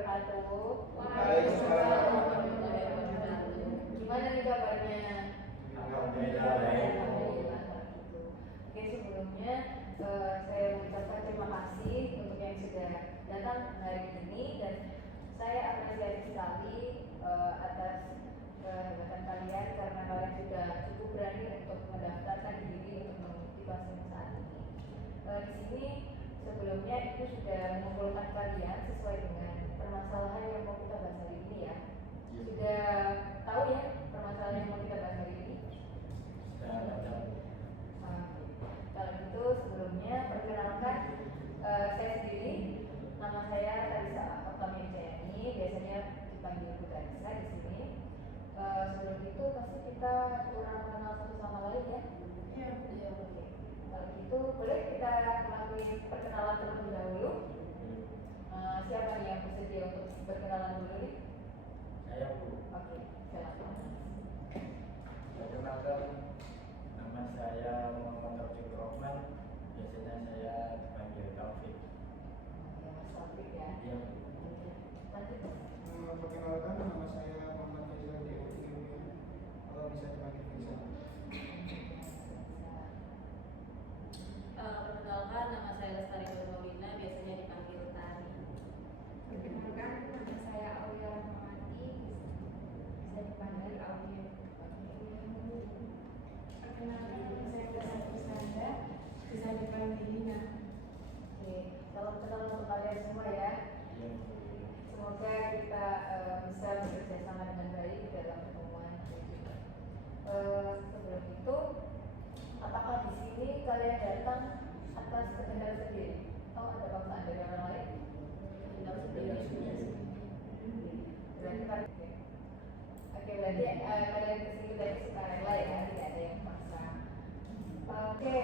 wabarakatuh. Waalaikumsalam warahmatullahi wabarakatuh. Gimana nih kabarnya? Alhamdulillah baik. Alhamdulillah gitu. Oke, sebelumnya saya mengucapkan terima kasih untuk yang sudah datang hari ini, dan saya apresiasi sekali atas kehebatan kalian karena kalian sudah cukup berani untuk mendaftarkan diri untuk mengikuti konseling saat ini. Di sini sebelumnya itu sudah mengumpulkan kalian sesuai dengan permasalahan yang mau kita bahas hari ini ya. Sudah tahu ya permasalahan yang mau kita bahas hari ini? Kalau gitu sebelumnya perkenalkan saya sendiri, nama saya Tarisa Oktaviani Jayani, biasanya dipanggil Bu Tarisa di sini. Sebelum itu pasti kita kurang mengenal satu sama lain ya? Iya. Oke. Kalau gitu boleh kita melakukan perkenalan terlebih dahulu. Siapa nih yang bersedia untuk berkenalan dulu nih? Saya Bu. Oke, silakan. Perkenalkan, nama saya Muhammad Taufik Rohman. Biasanya saya dipanggil Taufik. Ya, Mas Taufik ya. Iya. Lanjut. Perkenalkan, nama saya Muhammad Faisal Dewi. Kalau bisa dipanggil Faisal. Perkenalkan, nama saya Lestari Nurmawina, biasanya dipanggil Tari. Perkenalkan, nama saya Aulia Rahmawati, bisa dipanggil Aulia. Perkenalkan, nama saya Dasar Sanda, bisa dipanggil Nina. Oke, salam kenal untuk kalian semua ya. Iya. Semoga kita bisa bekerja sama dengan baik dalam pertemuan ini. Sebelum itu, apakah di sini kalian datang atas kehendak sendiri atau ada paksaan dari orang lain? Kehendak sendiri. Berarti kan? Oke, berarti kalian kesini dari sukarela ya, tidak ada yang paksa. Oke,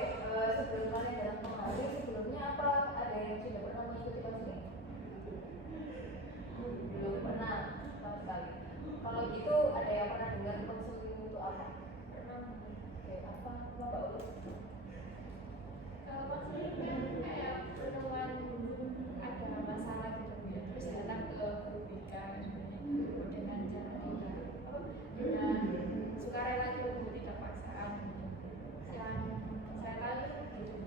sebelum kalian datang kemari, sebelumnya apa ada yang sudah pernah mengikuti konseling? Belum pernah sama sekali. Kalau gitu ada yang pernah dengar konseling itu apa? Pernah. Oke, apa Mbak Ulu? Kalau konseling kan kayak pertemuan ada masalah gitu ya, terus datang ke guru BK dengan sukarela itu tidak paksaan. Yang saya tahu gitu.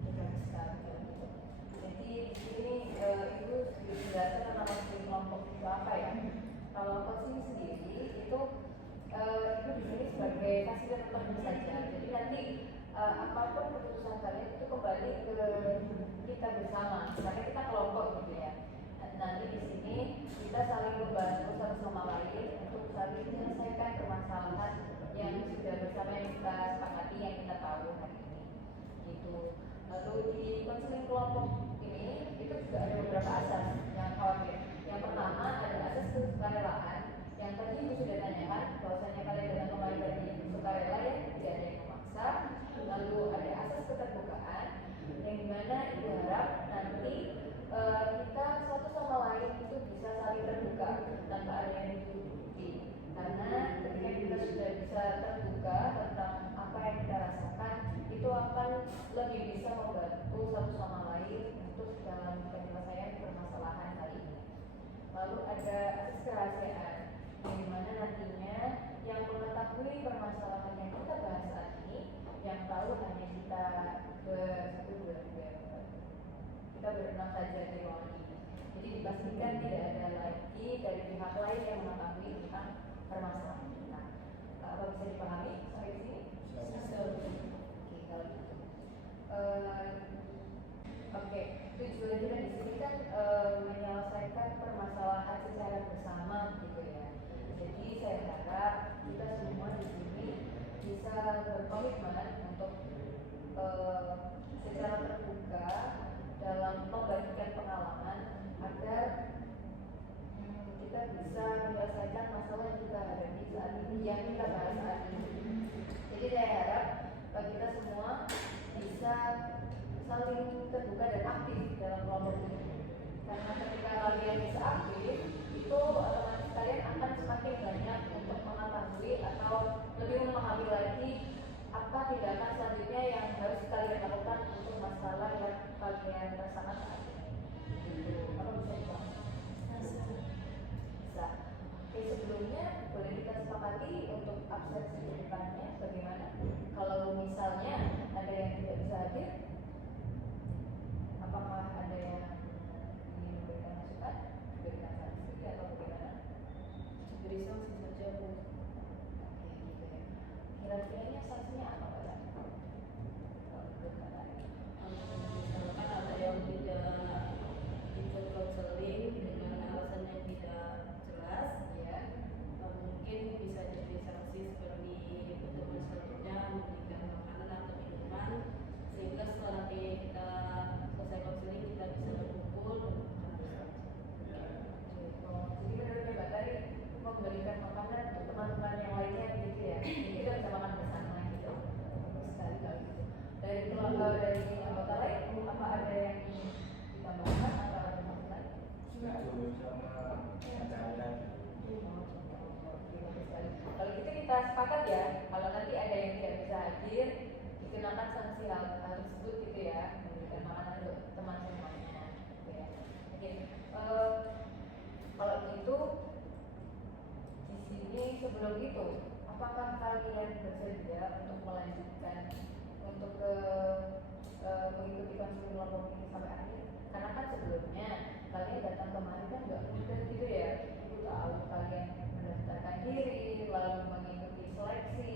Benar sekali. Jadi di sini itu dijelaskan tentang konseling kelompok itu apa ya? Kalau konseling sendiri itu di sini sebagai fasilitas umum saja. Jadi nanti apapun keputusan kalian itu kembali ke kita bersama, karena kita kelompok gitu ya. Nanti di sini kita saling membantu satu sama lain untuk saling menyelesaikan permasalahan yang sudah bersama yang kita sepakati, yang kita tahu hari ini. Gitu. Lalu di konseling kelompok ini itu juga ada beberapa asas yang khawatir. Yang pertama ada asas kesukarelaan yang tadi Ibu sudah tanyakan, bahwasanya kalian datang kembali dari sukarela ya, tidak ada yang memaksa. Lalu ada asas keterbukaan yang dimana Ibu harap nanti kita satu sama lain itu bisa saling terbuka tanpa ada yang ditutupi. Karena ketika kita sudah bisa terbuka tentang apa yang kita rasakan, itu akan lebih bisa membantu satu sama lain untuk dalam penyelesaian permasalahan kali ini. Lalu ada asas kerahasiaan yang dimana nantinya yang mengetahui permasalahan yang kita bahas saat ini, yang tahu hanya kita kita berenang saja di ruangan ini. Jadi dipastikan tidak ada lagi dari pihak lain yang mengetahui tentang permasalahan kita. Apa bisa dipahami sampai di sini? Oke, kalau gitu. Oke, tujuan kita di sini kan menyelesaikan permasalahan secara bersama gitu ya. Jadi saya harap kita semua di sini bisa berkomitmen untuk secara terbuka dalam membagikan pengalaman agar kita bisa menyelesaikan masalah yang kita hadapi saat ini, yang kita bahas saat ini. Jadi saya harap kita semua bisa saling terbuka dan aktif dalam kelompok ini. Karena ketika kalian bisa aktif, itu otomatis kalian akan semakin banyak untuk mengetahui atau lebih memahami lagi apa tindakan selanjutnya yang harus kalian lakukan untuk masalah yang kalian rasakan saat ini. Apa bisa dipahami? diri, lalu mengikuti seleksi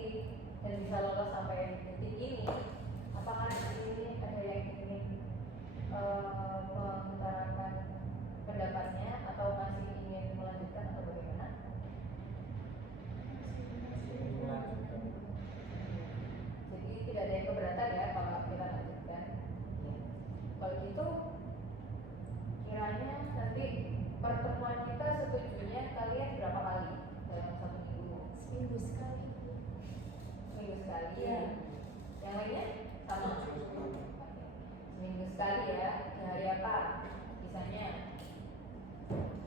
dan bisa lolos sampai detik ini, apakah ini ada yang ingin mengutarakan pendapatnya atau masih ingin melanjutkan atau bagaimana? Masih melanjutkan. Jadi tidak ada yang keberatan ya kalau kita lanjutkan. Kalau gitu kiranya nanti pertemuan kita setujunya kalian berapa kali dalam satu minggu? Seminggu sekali. Seminggu sekali. Iya. Yang lainnya sama. Seminggu sekali ya. Di hari apa? Misalnya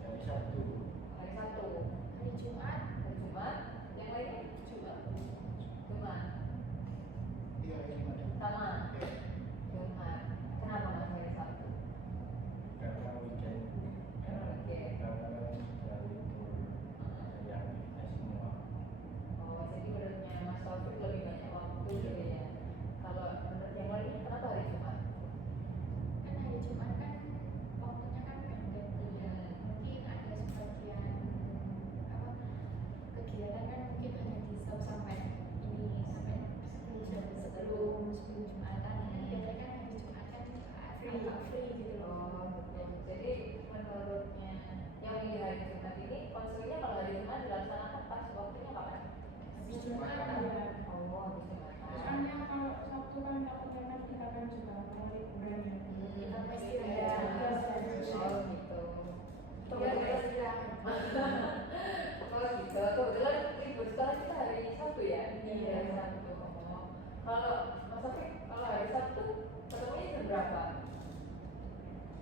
Hari Sabtu. hari Sabtu, Hari Jumat. hari Jumat. Yang lainnya Jumat. Jumat. Iya, gimana? Sama. Jumat. Kenapa mas hari Sabtu? Karena weekend. Oke. Karena sudah libur dari aktivitas semua. Oh, jadi menurutnya Mas Taufik lebih banyak waktu gitu ya. Kalau menurut yang lainnya kenapa hari Jumat? Kan hari Jumat kan waktunya kan pendek ya. Mungkin ada sebagian apa kegiatan kan mungkin hanya di stop sampai ini sampai sebelum Jumatan. Biasanya kan hari Jumat kan agak free gitu loh. Oh, betul. Jadi menurutnya yang di hari Jumat ini konselnya kalau hari Jumat dilaksanakan pas waktunya kapan? Habis Jumat ya. Oh, habis Jumatan. Soalnya kalau Sabtu kan takutnya kan kita kan juga mau liburan ya. Kita pasti Iya. ada. Oh, gitu. Iya, iya. Oh, gitu. Kebetulan libur sekolah kita hari Sabtu ya? Iya. Hari Sabtu. Oh. Kalau Mas Taufik, kalau hari Sabtu ketemunya jam berapa?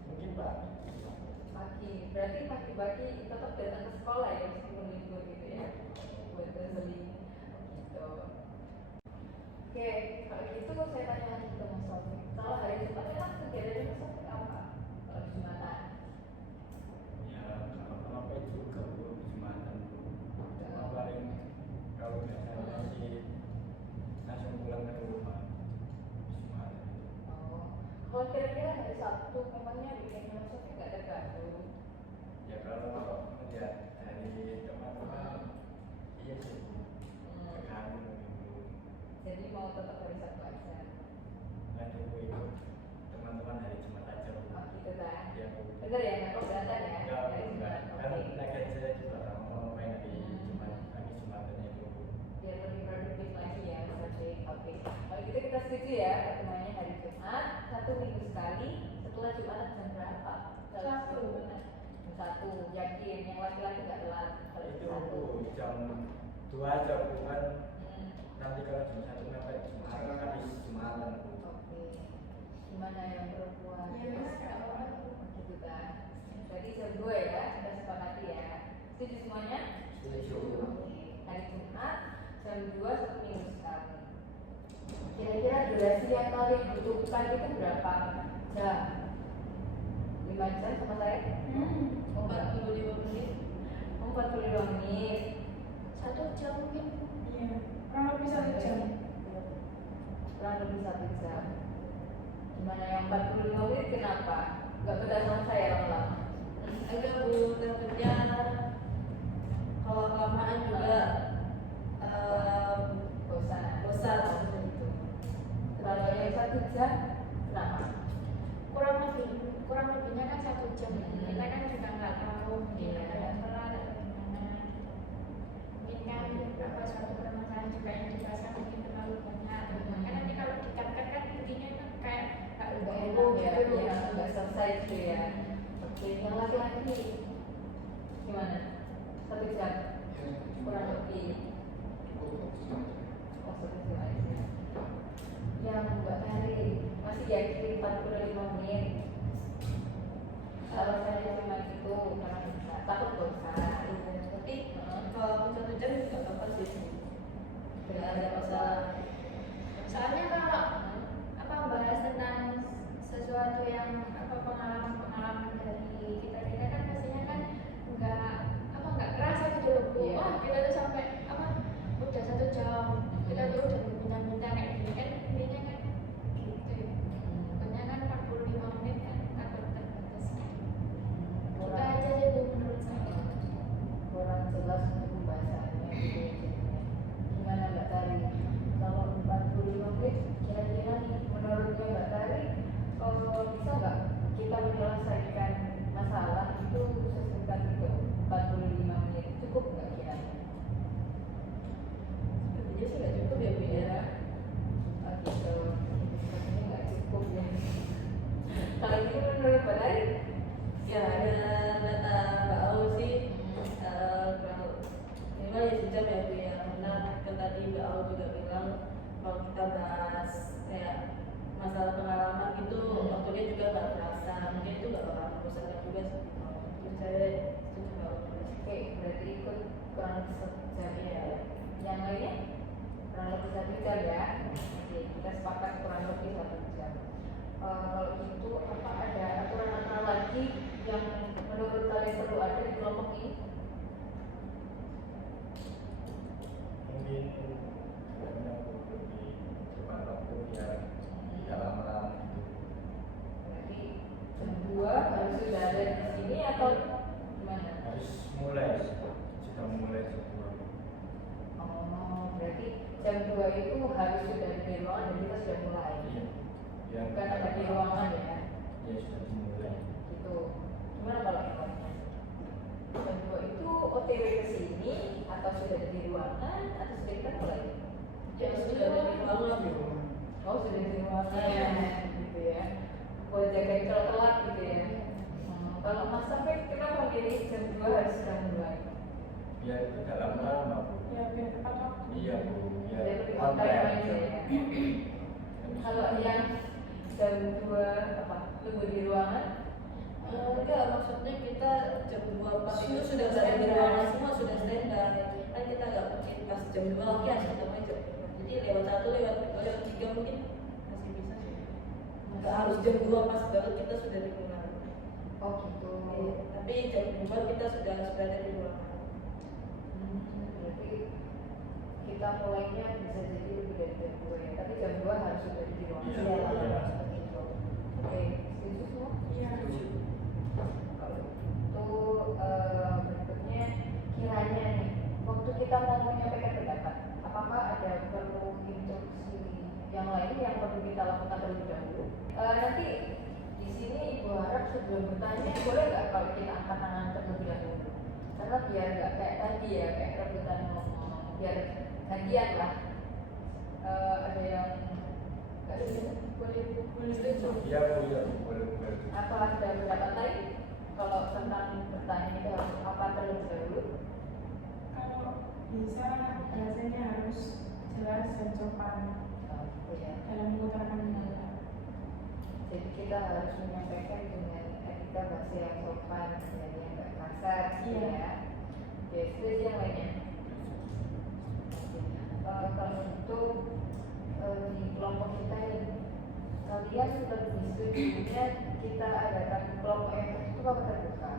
Mungkin Pak. Pagi. Berarti pagi-pagi tetap datang ke sekolah ya meskipun libur gitu ya? Buat traveling. Gitu. Oke, kalau gitu saya tanya lagi ke Mas Taufik. Kalau hari Jumat memang kegiatannya Mas Taufik apa? Kalau Jumatan? Ya kalau apa juga Bu, Jumatan. Cuma paling kalau biasanya sih langsung pulang ke rumah. Jumatan. Oh, kalau kira-kira hari Sabtu memangnya weekendnya Mas Taufik nggak ada gabung? Ya kalau melihat dari teman-teman, iya sih Bu. Keganggu gitu. Jadi mau tetap hari Sabtu aja. Nggak coba ikut teman-teman hari Jumat aja Bu. Oh, gitu kan? Ya Bu. Bener ya, nggak keberatan ya? Enggak, Hari enggak. Jumat, Kan oke. lagi saya juga mau main hari Jumat, hari Jumatan itu. Biar lebih produktif lagi ya Mas Taufik. Oke. Kalau gitu kita setuju ya pertemuannya hari Jumat, satu minggu sekali. Setelah Jumat jam berapa? Satu. Jam 1. Yakin yang laki-laki nggak telat kalau Itu jam 1. Bu, jam 2 aja Bu kan. Hmm. Nanti kalau jam 1 mepet Jumat, habis Jumatan Bu. Oke. Gimana yang perempuan? Ya, nggak apa-apa. Gitu kan. Jadi jam 2 ya, kita sepakati ya. Setuju semuanya? Setuju. Oke. Hari Jumat jam 2 satu minggu sekali. Kira-kira durasi yang kalian butuhkan itu berapa jam? 5 jam sama saya? 45 menit. 45 menit. 1 jam mungkin. Iya, kurang lebih 1 jam. Kurang lebih 1 jam. Gimana yang 45 menit kenapa? Gak betah sama saya lama-lama. Agak Bu, takutnya kalau kelamaan juga Bosan. bosan. Gitu. Kalau yang 1 jam kenapa? kurang lebihnya kan 1 jam. Kita kan juga nggak tahu mungkin ada yang telat atau gimana. Mungkin kan beberapa suatu permasalahan juga yang dibahaskan mungkin terlalu banyak. Kan nanti kalau dikatakan kan intinya kan kayak nggak Gak enak enak ya, gitu loh. ya nggak selesai gitu ya. Oke, yang laki-laki gimana? 1 jam kurang lebih. Oh, 1 jam aja. Yang Mbak Mary masih yakin 45 menit. Kalau saya cuma itu karena bisa takut bosan. Tapi kalau 1 jam juga apa sih? Tidak ada masalah. Soalnya kalau apa bahas tentang sesuatu yang apa pengalaman dari kita kan pastinya kan nggak kerasa gitu loh Bu. Iya. Wah kita tuh sampai apa udah 1 jam kita tuh udah berbincang-bincang kayak gini kan intinya kan gitu ya. Pokoknya kan 45 menit kan takut terbatas. Kita aja sih Bu menurut saya. kurang jelas untuk pembahasannya. Mbak Tari? Ya, dengan data Mbak Au sih kalau minimal ya sejam ya Bu ya, karena kan tadi Mbak Au juga bilang kalau kita bahas kayak masalah pengalaman gitu waktunya juga nggak terasa, mungkin itu nggak bakal merusak juga sih. Jadi saya setuju banget. Oke, berarti ikut kurang lebih 1 jam ya. Yang lainnya kurang lebih 1 jam ya. Oke, kita sepakat kurang lebih 1 jam. Kalau itu apa ada aturan lagi yang menurut kalian perlu ada di kelompok ini? Mungkin sebenarnya lebih cepat waktu biar tidak lama-lama gitu. Berarti jam 2 harus sudah ada di sini atau gimana? Harus mulai, sudah mulai sebuah. Oh, berarti jam 2 itu harus sudah di ruangan dan kita sudah mulai. Iya. Bukan ada di ruangan ya. Ya sudah dimulai. Gitu. Gimana kalau yang lainnya? Jam 2 itu OTW ke sini atau sudah di ruangan atau sudah kita mulai? Ya sudah dari ruangan. Oh, sudah di ruangan gitu ya. Buat jagain kalau telat gitu ya. Kalau Mas Safir kenapa pilih jam 2 harus sudah mulai? Biar tidak lama-lama Bu. Ya biar tepat waktu. Iya Bu, biar Biar lebih on on time time. aja ya. Kalau yang jam 2 apa? Tunggu di ruangan? Enggak, maksudnya kita jam 2 itu sudah berada di ruangan semua, sudah standby. Kan kita nggak mungkin pas jam 2 oke ketemu jam 2. Jadi lewat 1, lewat 2, lewat 3 mungkin masih bisa sih. Nggak harus jam 2 pas banget kita sudah di ruangan. Oh gitu. Iya, tapi jam 2 kita sudah berada di ruangan. Berarti kita mulainya bisa jadi lebih dari jam 2 ya. Tapi jam 2 harus sudah di ruangan. Iya, Iya. iya. Seperti itu. Oke, setuju semua? Iya. Kalau itu berikutnya kiranya nih waktu kita mau menyampaikan pendapat, apakah ada perlu instruksi yang lain yang perlu kita lakukan terlebih dahulu? Nanti di sini Ibu harap sebelum bertanya boleh nggak kalau kita angkat tangan terlebih dahulu? Karena biar nggak kayak tadi ya kayak rebutan ngomong, biar gantian lah. Ada yang nggak setuju? Boleh setuju? Iya Bu, iya Bu, boleh. Apa ada pendapat lain kalau tentang bertanya itu harus apa terlebih dahulu? Kalau bisa bahasanya harus jelas dan sopan Ya. dalam mengutarakan pendapat. Jadi kita harus menyampaikan dengan etika bahasa yang sopan dan yang nggak kasar, gitu Iya. ya. Oke, setuju yang lainnya. Kalau untuk di kelompok kita ini, kalian lebih setujunya kita adakan kelompok yang tertutup atau terbuka?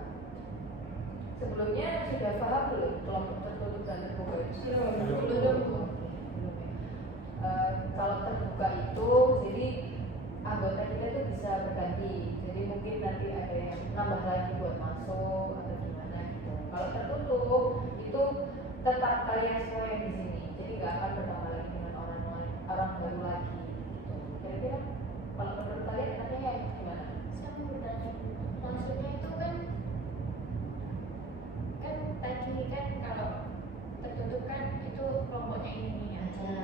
Sebelumnya sudah paham belum kelompok tertutup dan terbuka itu? Belum. Kalau terbuka itu, jadi anggota kita itu bisa berganti. Jadi mungkin nanti ada yang nambah lagi buat masuk atau gimana gitu. Kalau tertutup itu tetap kalian semua yang di sini. Jadi nggak akan bertambah lagi dengan orang baru lagi. Gitu. Kira-kira kalau menurut kalian nantinya gimana? Saya mau bertanya, maksudnya itu kan tadi kan kalau tertutup kan itu kelompoknya ini aja.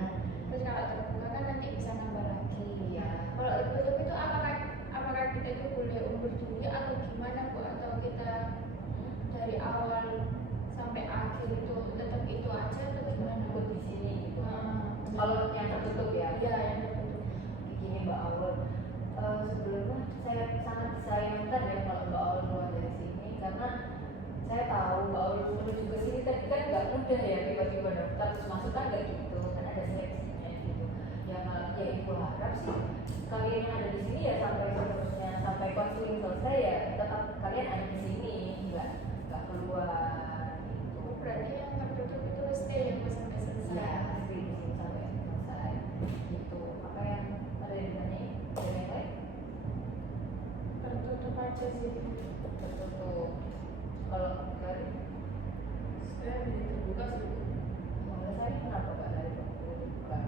Terus kalau terbuka kan nanti bisa nambah lagi. Iya. Kalau tertutup itu apakah kita itu boleh undur diri atau gimana Bu? Atau kita dari awal sampai akhir itu tetap itu aja atau gimana? Ikut di sini gitu. Nah, Kalau yang tertutup ya. iya yang tertutup. Begini Mbak Aul, sebelumnya saya sangat disayangkan ya kalau Mbak Aul keluar dari sini karena saya tahu Mbak Aul menuju ke sini tadi kan nggak mudah ya tiba-tiba daftar terus masuk kan nggak gitu kan ada seleksinya gitu. Ya Ibu harap sih kalian yang ada di sini ya sampai seterusnya sampai konseling selesai ya tetap kalian ada di sini nggak keluar gitu. Berarti yang tertutup itu stay ya Bu sampai selesai. Ya pasti di sini sampai selesai gitu. Apa yang ada di sana ada yang lain? Tertutup aja sih. Tertutup. Kalau dari Saya pilih terbuka sih. menurut saya kenapa nggak dari terbuka?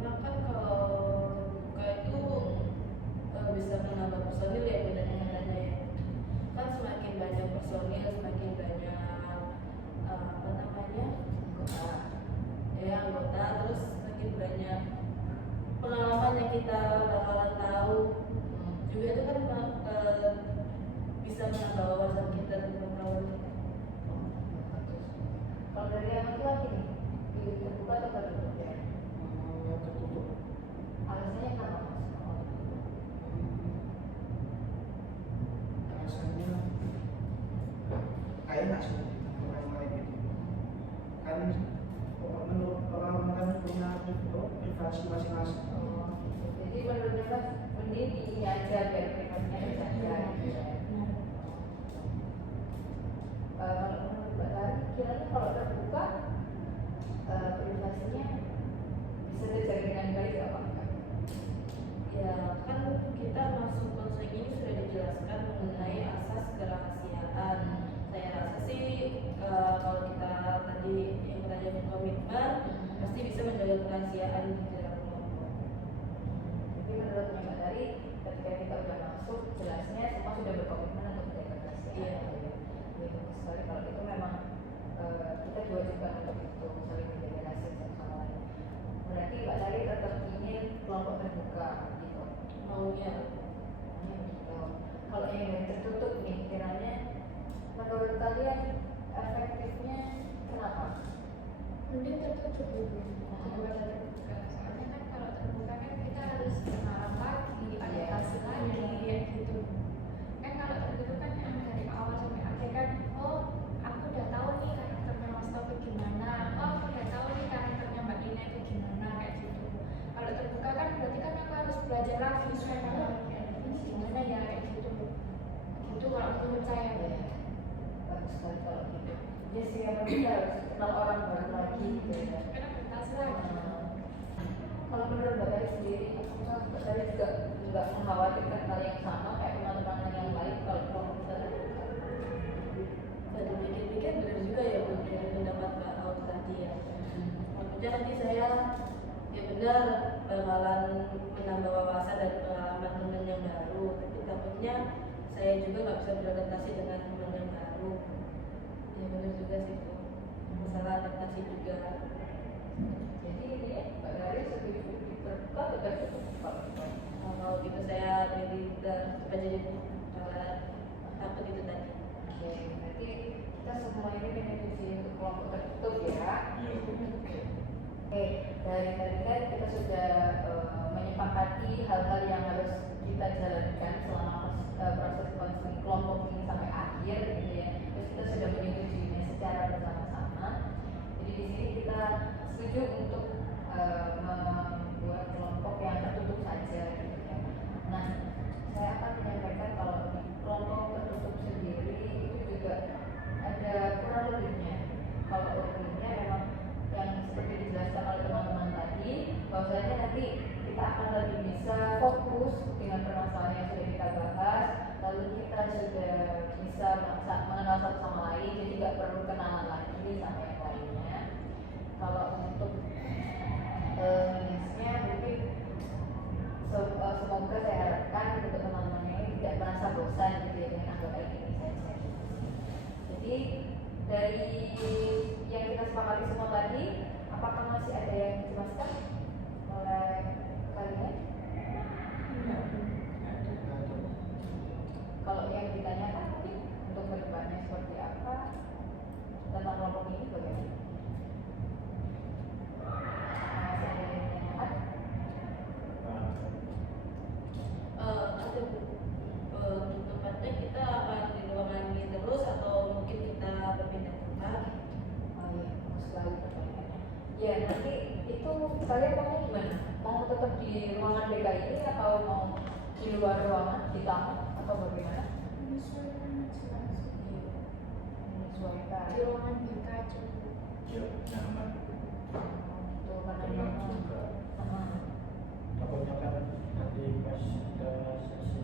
Karena kan kalau terbuka itu bisa menambah personil ya bedanya katanya ya. Kan semakin banyak personil, semakin banyak apa namanya anggota, terus semakin banyak pengalaman yang kita bakalan tahu. Juga itu kan menambah wawasan kita tentang perawat. Kalau dari yang laki-laki nih, bilik terbuka atau tertutup ya? Tertutup. Alasannya kenapa mas? Alasannya kayak nggak sih orang lain itu kan menurut orang kan punya privasi masing-masing. Oh, jadi menurutnya mas, mending ini aja biar privasinya terjaga gitu ya. Kalau menurut Mbak Tari, kiranya kalau terbuka privasinya bisa terjaga dengan baik apa enggak? Ya kan kita masuk konseling ini sudah dijelaskan mengenai asas kerahasiaan. Saya rasa sih kalau kita tadi yang tadi berkomitmen pasti bisa menjaga kerahasiaan di dalam kelompok. Jadi menurutnya Mbak Tari, ketika kita udah masuk, jelasnya semua sudah berkomitmen untuk menjaga kerahasiaan. Iya. Ya, bagus sekali kalau itu memang kita diwajibkan untuk itu, saling menjaga rahasia satu sama lain. Berarti Mbak Tari tetap ingin kelompok terbuka gitu. Maunya Gitu. Kalau yang tertutup nih, kiranya menurut kalian efektifnya kenapa? Mending tertutup dulu daripada terbuka. Soalnya kan kalau terbuka kan kita harus kenalan lagi, adaptasi lagi, kayak gitu. Kan kalau tertutup kan yang dari awal sampai akhir kan, oh aku udah tahu nih karakternya Mas Taufik gimana, oh aku udah tahu nih karakternya Mbak Dina itu gimana, kayak gitu. Kalau terbuka kan berarti kan aku harus belajar lagi supaya gimana ya, kayak gitu. Gitu kalau menurut saya. Ya, bagus sekali kalau gitu. Ya sih, memang kita harus kenal orang baru lagi gitu ya. Karena adaptasi lagi. Kalau menurut Mbak Tari sendiri, apakah Mbak Tari juga nggak mengkhawatirkan hal yang sama kayak teman-teman yang lain kalau kelompok kita terbuka? dan dipikir-pikir benar juga ya menurut pendapat Mbak Aut tadi ya. Maksudnya nanti saya ya benar bakalan menambah wawasan dan pengalaman teman yang baru, tapi takutnya saya juga nggak bisa beradaptasi dengan teman yang baru. Ya benar juga sih Bu. Masalah adaptasi juga. Jadi ini ya, Mbak Tari setuju terbuka atau tertutup kalau gitu? Kalau gitu saya jadi jadi masalah takut itu tadi. Oke, berarti kita semua ini menyetujui untuk kelompok tertutup ya. Iya. Oke, dari tadi kan kita sudah menyepakati hal-hal yang harus kita jalankan selama proses konseling kelompok ini sampai akhir gitu ya. Terus kita sudah menyetujuinya secara bersama-sama. Jadi di sini kita setuju untuk membuat kelompok yang tertutup saja gitu ya. Nah, saya akan menyampaikan kalau di kelompok tertutup sendiri itu juga ada kurang lebihnya. Kalau lebihnya memang yang seperti dijelaskan oleh teman-teman tadi, bahwasanya nanti kita akan lebih bisa fokus dengan permasalahan yang sudah kita bahas, lalu kita sudah bisa mengenal satu sama lain, jadi tidak perlu kenalan lagi sama yang lainnya. Kalau untuk nextnya mungkin semoga saya harapkan untuk teman-teman ini tidak merasa bosan gitu ya dengan anggota ini saja. Jadi dari yang kita sepakati semua tadi, apakah masih ada yang dijelaskan oleh kalian? Kalau yang ditanyakan mungkin untuk kedepannya seperti apa tentang kelompok ini bagaimana? Masih ada yang ditanyakan? Ada Bu. Untuk tempatnya kita akan di ruangan ini terus atau mungkin kita berpindah tempat? Oh iya, bagus sekali pertanyaannya. Ya nanti itu kalian maunya gimana? Mau tetap di ruangan BK ini atau mau di luar ruangan, di tamu atau bagaimana? Menyesuaikan aja langsung. Menyesuaikan. Di ruangan BK aja. Iya, nyaman. Itu karena Tenang juga. Takutnya kan nanti pas kita sesi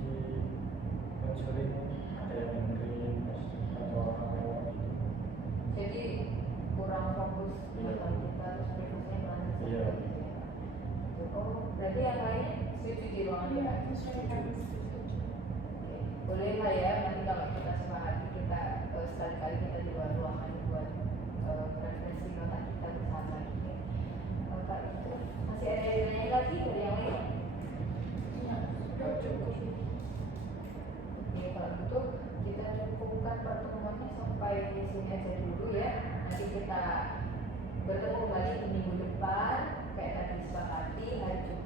konseling ada yang dengerin atau apa gitu. jadi kurang fokus Iya. kalau kita harus berfokusnya pelan Iya. Oh, berarti yang lainnya setuju di ruangan Iya, BK? menyesuaikan setuju. Boleh lah ya, nanti kalau kita sepakati kita sekali-kali kita di luar ruangan buat referensi nota kita bersama gitu. Kalau itu masih ada yang nanya lagi dari yang lain? Iya, sudah cukup. Oke, kalau gitu kita sampai di sini aja dulu ya. Nanti kita bertemu lagi di minggu depan kayak tadi disepakati hari Jumat